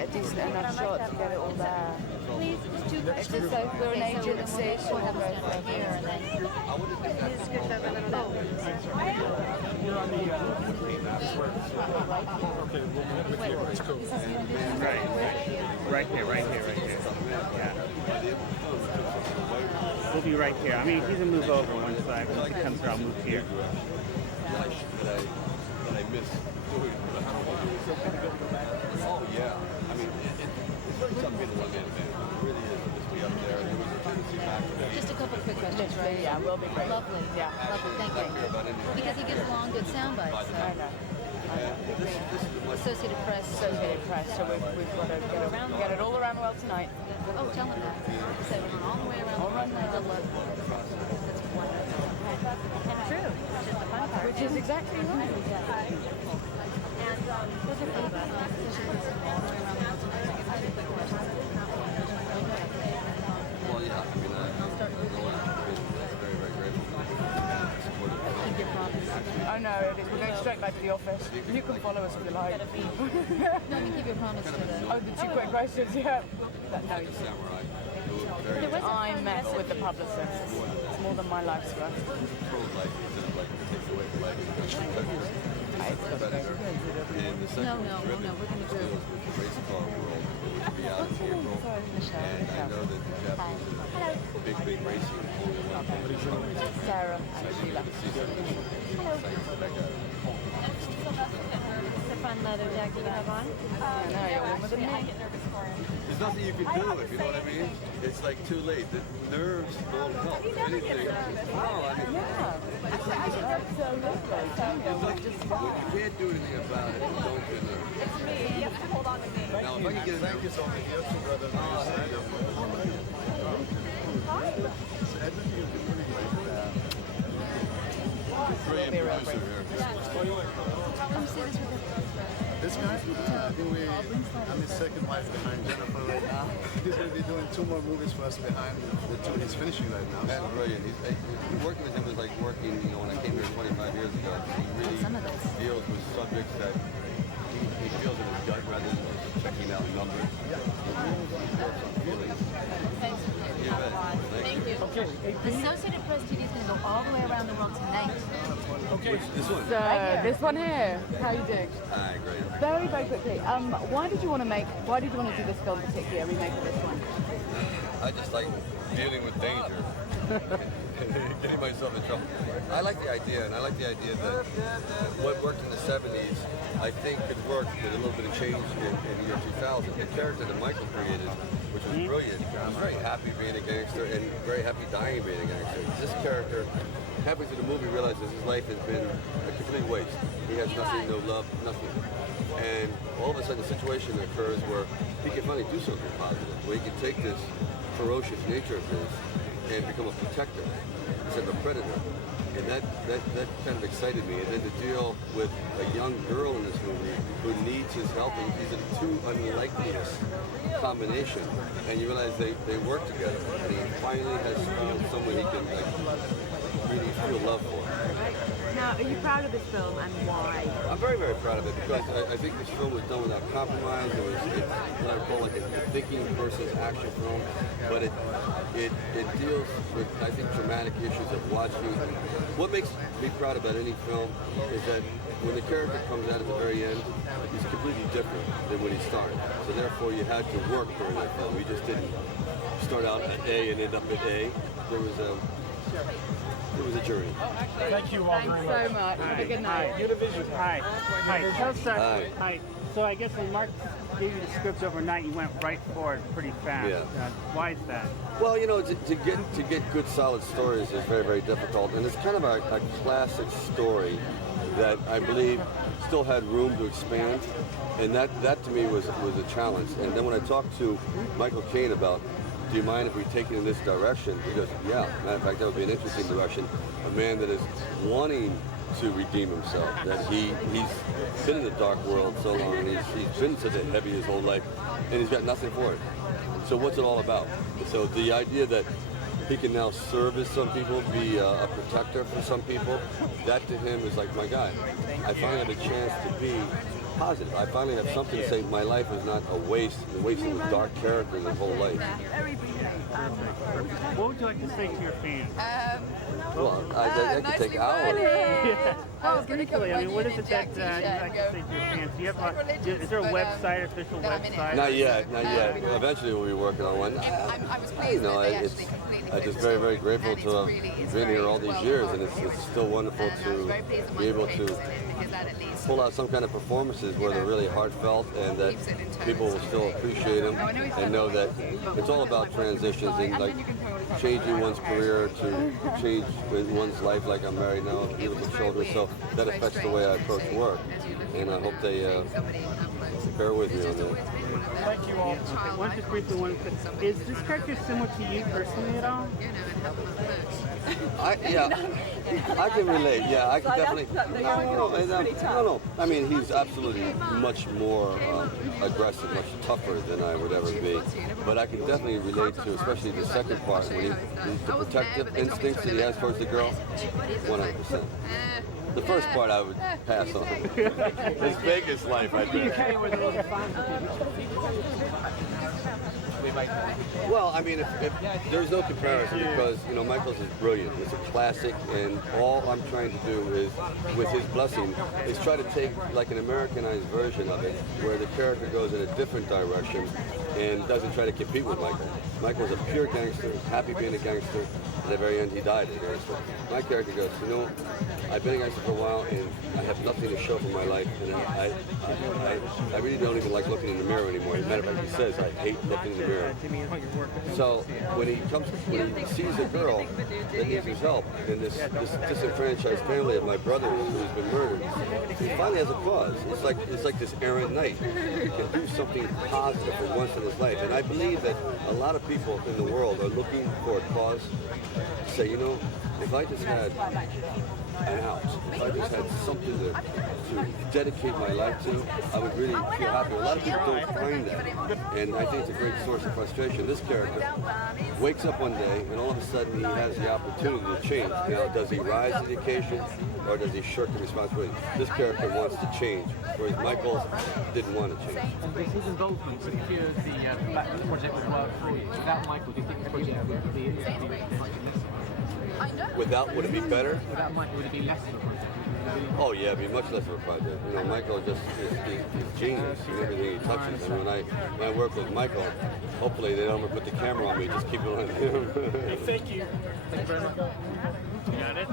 get a decent enough shot to get it all there. Please, just two It's just like we're an agency, so we'll have a stand right here, and then You're on the. Okay, we'll move with you. It's cool. Right here. Yeah. We'll be right here. I mean, he can move over one side. Once he comes around, move here. That I miss doing. Oh yeah, I mean it's very tough being a one-man band. It really is. Just be up there. There was a tendency back then. just a couple quick questions, right? yeah, we'll be great. Lovely. Yeah. Lovely, thank Not care you. about anything. Because he gives long, good sound bites. I know. This is the Associated Press. Associated Press, so we've got to get it all around the world tonight. Oh, tell him that. So we're going all the way around the world. That's wonderful. And true, which is the fun part. Which is exactly right. And those are fun about it. Well, yeah. I mean, I'm very, very grateful. Keep your promise. I know, it is. We're going straight back to the office. You can follow us if you like. No, I mean, keep your promise to the... Oh, the 2 quick questions, yeah. No, I met with the publicist. It's more than my life's worth. No, we're going to do... Race car world, which will be out in April. And I know that the Japanese big racing. Sarah and Sheila. It's a fun leather jacket you have on. I know, you're warmer than me. There's nothing you can do, if you know what I mean. It's like too late. The nerves don't help. Anything. No, I mean, when you can't do anything about it, don't get nervous. It's me. You have to hold on to me. Now, if I can get it, Thank you so much. Yes, brother. Brilliant producer here. This guy, I think I'm his second wife behind Jennifer right now. He's going to be doing 2 more movies for us behind the 2 he's finishing right now. That's brilliant. Working with him was like working, when I came here 25 years ago. He really deals with subjects that he feels in his gut rather than just checking out numbers. Thanks. You bet. Thank you. Okay, Associated Press TV is going to go all the way around the world tonight. This one? So, this one here, how you doing? Hi, great. Very, very quickly, why did you want to do this film particularly, a remake of this one? I just like dealing with danger. Getting myself in trouble. I like the idea, and I like the idea that what worked in the 70s, I think could work with a little bit of change in the year 2000. The character that Michael created, which was brilliant, I was very happy being a gangster and very happy dying being a gangster. This character, halfway through the movie, realizes his life has been a complete waste. He has nothing, no love, nothing. And all of a sudden a situation occurs where he can finally do something positive, where he can take this ferocious nature of his and become a protector instead of a predator. And that kind of excited me. And then to deal with a young girl in this movie who needs his help, and he's a too unlikeliest combination. And you realize they work together. And he finally has found someone he can really feel love for. Now, are you proud of this film and why? I'm very, very proud of it because I think this film was done without compromise. It's what I call like a thinking person's action film, but it deals with, I think, dramatic issues of watching. What makes me proud about any film is that when the character comes out at the very end, he's completely different than when he started. So therefore, you had to work during that film. You just didn't start out at A and end up at A. There was a journey. Thank you all very much. So much. Have a good night. Univision. Hi. Tell us, Hi. So I guess when Mark gave you the script overnight, you went right for it pretty fast. Yeah. Why is that? Well, to get good solid stories is very, very difficult, and it's kind of a classic story that I believe still had room to expand, and that to me was a challenge. And then when I talked to Michael Caine about, do you mind if we take it in this direction? He goes, yeah. Matter of fact, that would be an interesting direction. A man that is wanting to redeem himself, that he's been in the dark world so long, and he's been such a heavy his whole life, and he's got nothing for it. So what's it all about? So the idea that he can now service some people, be a protector for some people, that to him is like, my God, I finally have a chance to be positive. I finally have something to say. My life was not a waste, wasting with dark characters my whole life. What would you like to say to your fans? Well, I could take hours. Well, briefly, I mean, what is it that you'd like to say to your fans? Do you have is there a website, official website? Not yet, not yet. Eventually we'll be working on one. I was pleased that they actually completely I'm just fixed very, it. very grateful And to it's have really- it's been very here all these well years, done. and it's still wonderful And I was very pleased to and be able wonderful to in it because that at least pull out some kind of performances where they're really heartfelt and that keeps it in tones. people will still appreciate them and know that it's all about transitions and like changing one's career to change in one's life. Like I'm married now with beautiful children, so that affects the way I approach work, and I hope they bear with me on that. Thank you all. Okay, one just briefly, is this character similar to you personally at all? I can relate. Yeah, I can definitely. No. I mean, he's absolutely much more aggressive, much tougher than I would ever be. But I can definitely relate to, especially the second part, when the protective instincts that he has towards the girl, 100%. The first part I would pass on. His Vegas life, I think. Well, I mean, if there's no comparison because, you know, Michael's is brilliant. It's a classic, and all I'm trying to do is, with his blessing, is try to take like an Americanized version of it, where the character goes in a different direction and doesn't try to compete with Michael. Michael's a pure gangster, happy being a gangster. At the very end, he died a gangster. My character goes, you know, I've been a gangster for a while, and I have nothing to show for my life, and I really don't even like looking in the mirror anymore. As a matter of fact, he says, I hate looking in the mirror. So when he sees a girl that needs his help in this disenfranchised family of my brother who's been murdered, he finally has a cause. It's like this errant knight who can do something positive for once in his life. And I believe that a lot of people in the world are looking for a cause to say, you know, if I just had an house, if I just had something to dedicate my life to, I would really feel happy. A lot of people don't find that, and I think it's a great source of frustration. This character wakes up one day, and all of a sudden he has the opportunity to change. Now, does he rise to the occasion, or does he shirk the responsibility? This character wants to change, whereas Michael didn't want to change. His involvement with the project would work for you. Without Michael, do you think the project would be Without, would it be better? Without Michael, would it be less of a project? Oh yeah, it'd be much less of a project. You know, Michael just is genius in everything he touches. And when I work with Michael, hopefully they don't ever put the camera on me, just keep it on him. Thank you. Thank you very much. You got it?